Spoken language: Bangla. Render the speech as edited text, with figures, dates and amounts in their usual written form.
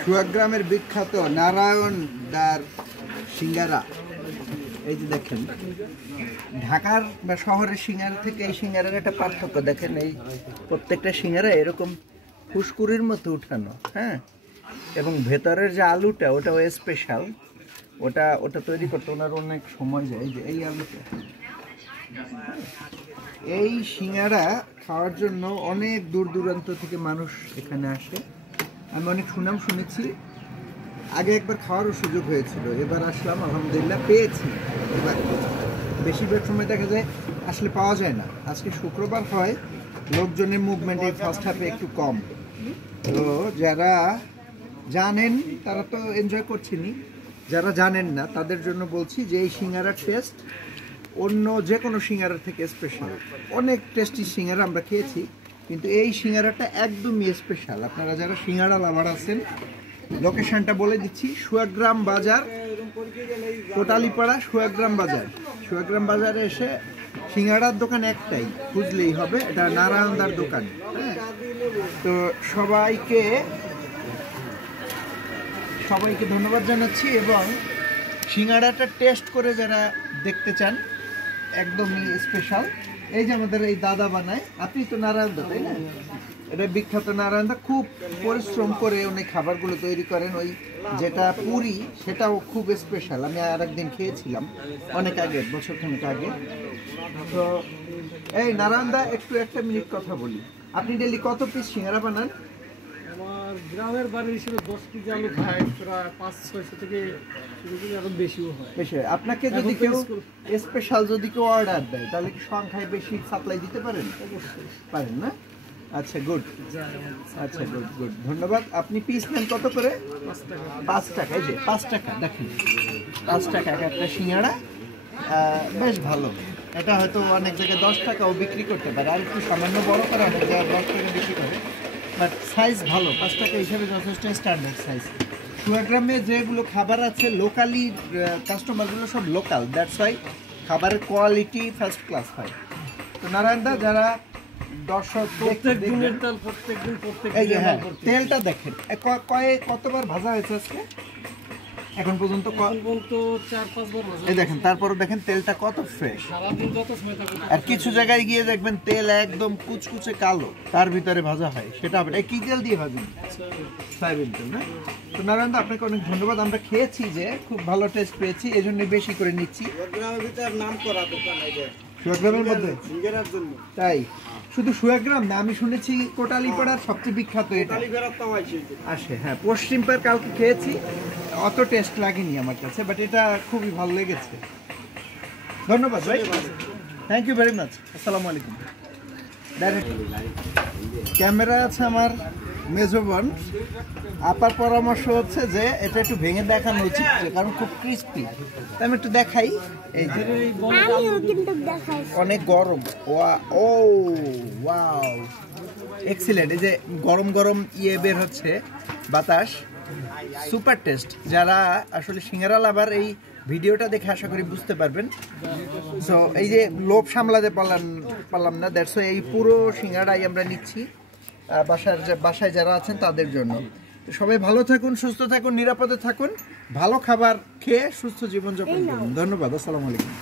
সুয়াগ্রামের বিখ্যাত নারায়ণ দার সিঙ্গারা। এই যে দেখেন, ঢাকার বা শহরের সিঙ্গারা থেকে এই সিঙ্গারার একটা পার্থক্য দেখেন। এই প্রত্যেকটা সিঙ্গারা এরকম ফুসকুরির মতো উঠানো, হ্যাঁ, এবং ভেতরের যে আলুটা ওটাও স্পেশাল। ওটা তৈরি করতে ওনার অনেক সময় যায়। যে এই আলুটা, এই সিঙ্গারা খাওয়ার জন্য অনেক দূর দূরান্ত থেকে মানুষ এখানে আসে। আমি অনেক সুনাম শুনেছি, আগে একবার খাওয়ারও সুযোগ হয়েছিল, এবার আসলাম, আলহামদুলিল্লাহ পেয়েছি। এবার বেশিরভাগ সময় দেখা যায় আসলে পাওয়া যায় না। আজকে শুক্রবার হয়, লোকজনের মুভমেন্ট এই ফার্স্ট হাফে একটু কম। তো যারা জানেন তারা তো এনজয় করছেনই, যারা জানেন না তাদের জন্য বলছি যে এই সিঙ্গারার টেস্ট অন্য যে কোনো সিঙ্গারার থেকে স্পেশাল। অনেক টেস্টি সিঙ্গারা আমরা খেয়েছি, কিন্তু এই সিঙ্গারাটা একদমই স্পেশাল। আপনারা যারা সিঙ্গারা লাভার আছেন, লোকেশনটা বলে দিচ্ছি, সুয়াগ্রাম বাজার, কোটালীপাড়া সুয়াগ্রাম বাজার। সুয়াগ্রাম বাজারে এসে সিঙ্গারার দোকান একটাই, খুঁজলেই হবে, এটা নারায়ণদার দোকান। তো সবাইকে ধন্যবাদ জানাচ্ছি, এবং সিঙ্গারাটা টেস্ট করে যারা দেখতে চান একদমই স্পেশাল। এই যে আমাদের এই দাদা বানায়, আপনি তো নারায়ণদা তাই না? এটা বিখ্যাত নারায়ণদা, খুব পরিশ্রম করে উনি খাবারগুলো তৈরি করেন। ওই যেটা পুরি সেটাও খুব স্পেশাল, আমি আর একদিন খেয়েছিলাম অনেক আগে, বছরখানেক আগে। তো এই নারায়ণদা, একটু একটা মিনিট কথা বলি। আপনি ডেলি কত পিস সিঙ্গারা বানান? আমার গ্রামের বাড়ি হিসেবে 10 কেজি আলু খাই, প্রায় 500-600 থেকে আরো বেশিও হয়। বেশি হয়। আপনাকে যদি কেউ স্পেশাল যদি কেউ অর্ডার দেয়, তাহলে কি সংখ্যায় বেশি সাপ্লাই দিতে পারেন? অবশ্যই পারেন না? আচ্ছা, গুড। আচ্ছা, গুড গুড, ধন্যবাদ। আপনি পিস নেন কত করে? 5 টাকা। এই যে 5 টাকা, দেখেন 5 টাকা একটা সিঙ্গাড়া, বেশ ভালো। এটা হয়তো অনেক জায়গায় 10 টাকাও বিক্রি করতে পারে, আর একটু সামান্য বড় করে অনেক জায়গায় 10 টাকা বিক্রি করে, বাট সাইজ ভালো। 5 টাকা হিসাবে যথেষ্ট স্ট্যান্ডার্ড সাইজ। সুয়াগ্রামে যেগুলো খাবার আছে, লোকালি কাস্টমারগুলো সব লোকাল, দ্যাটস ওয়াই খাবারের কোয়ালিটি ফার্স্ট ক্লাস হয়। তো নারায়ণদা, যারা দর্শক প্রত্যেকদিন এই যে হ্যাঁ, তেলটা দেখেন কতবার ভাজা হয়েছে আজকে এখন পর্যন্ত? 4-5 বার ভাজা। এই দেখেন, তারপরে দেখেন তেলটা কত ফ্রেশ। সারাদিন যত সময় থাকে, আর কিছু জায়গায় গিয়ে দেখবেন তেল একদম কুচকুচে কালো, তার ভিতরে ভাজা হয়, সেটা হবে। এই কি তেল দিয়ে ভাজেন? সয়াবিন তেল না? তো নারায়ণদা, আপনাকে অনেক ধন্যবাদ। আমরা খেয়েছি যে খুব ভালো টেস্ট পেয়েছি, এই জন্য বেশি করে নিচ্ছি। সুয়াগ্রামের মধ্যে তাই শুধু সুয়াগ্রাম না, আমি শুনেছি কোটালীপাড়ার সবচেয়ে বিখ্যাত এটা আসে। হ্যাঁ, পশ্চিম পাড় কালকে খেয়েছি, অত টেস্ট লাগেনি আমার কাছে, বাট এটা খুবই ভালো লেগেছে। ধন্যবাদ ভাই, থ্যাংক ইউ ভেরি মাচ। আসসালামু আলাইকুম। ক্যামেরা আছে আমার মেজো বোন, আপার পরামর্শ হচ্ছে যে এটা একটু ভেঙে দেখানো উচিত, কারণ খুব ক্রিস্পি। আমি একটু দেখাই। এই যে অনেক গরম, ও ওয়াও, এক্সিলেন্ট। এই যে গরম গরম বের হচ্ছে বাতাস, সুপার টেস্ট। যারা আসলে সিঙ্গারা লাভার এই ভিডিওটা দেখে আশা করি বুঝতে পারবেন। সো এই যে লোভ সামলাতে পারলাম না, দ্যাটস ওয়াই এই পুরো সিঙ্গারাই আমরা নিচ্ছি বাসায় যারা আছেন তাদের জন্য। সবাই ভালো থাকুন, সুস্থ থাকুন, নিরাপদে থাকুন, ভালো খাবার খেয়ে সুস্থ জীবনযাপন করুন। ধন্যবাদ। আসসালামু আলাইকুম।